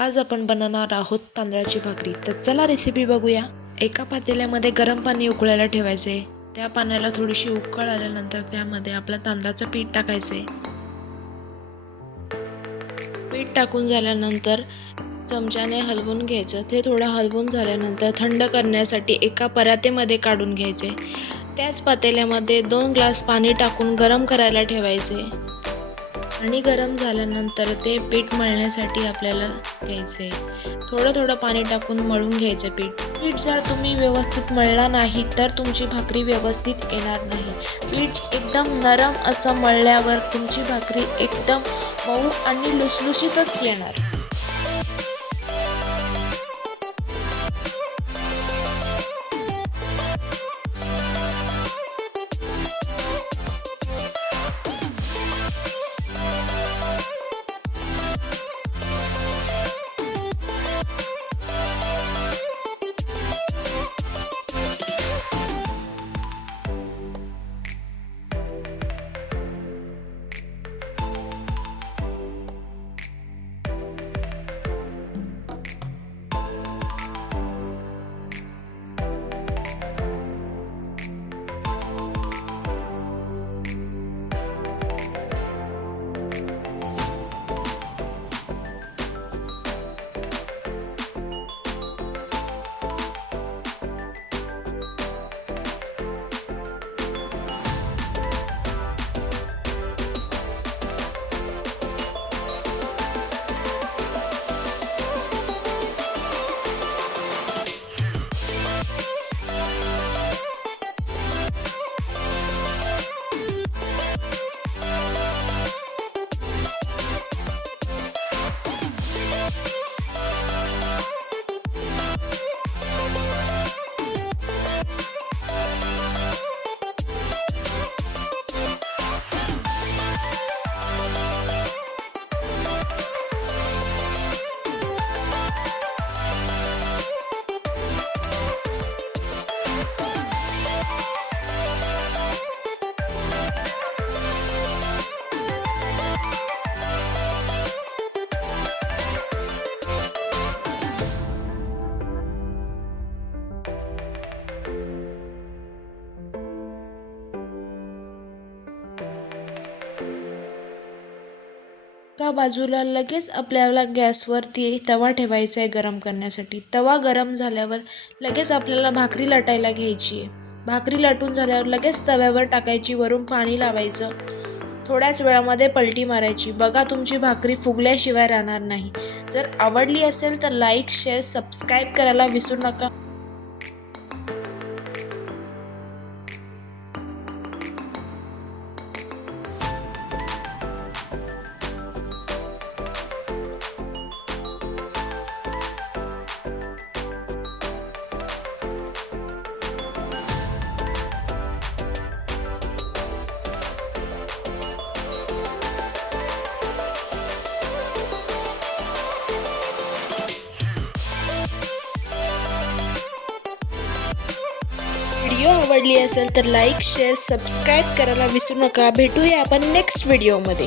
आज आपण बनवणार आहोत तांदळाची भाकरी। तर चला रेसिपी बघूया। एका पातेल्यामध्ये गरम पाणी उकळायला ठेवायचे। त्या पाण्याला थोडीशी उकळ आल्यानंतर त्यामध्ये आपलं तांदळाचं पीठ टाकायचे। पीठ टाकून झाल्यानंतर चमच्याने हलवून घ्यायचं। ते थोडं हलवून झाल्यानंतर थंड करण्यासाठी एका परातीमध्ये काढून घ्यायचे। त्याच पातेल्यामध्ये 2 ग्लास पाणी टाकून गरम करायला ठेवायचे आणि गरम झाल्यानंतर ते पीठ मळण्यासाठी आपल्याला घ्यायचे। थोडं पाणी टाकून मळून घ्यायचे पीठ जर तुम्ही व्यवस्थित मळला नाही तर तुमची भाकरी व्यवस्थित येणार नाही। पीठ एकदम नरम असं मळल्यावर तुमची भाकरी एकदम मऊ आणि लुसलुशीतच येणार। एका बाजूला लगेच आपल्याला गॅसवरती तवा ठेवायचा आहे गरम करण्यासाठी। तवा गरम झाल्यावर लगेच आपल्याला भाकरी लाटायला घ्यायची आहे। भाकरी लाटून झाल्यावर लगेच तव्यावर टाकायची, वरून पाणी लावायचं। थोड्याच वेळामध्ये पलटी मारायची। बघा तुमची भाकरी फुगल्याशिवाय राहणार नाही। जर आवडली असेल तर लाईक, शेअर, सबस्क्राईब करायला विसरू नका। व्हिडिओ आवडली असेल तर लाईक, शेअर, सबस्क्राईब करायला विसरू नका। भेटूया आपण नेक्स्ट व्हिडिओमध्ये।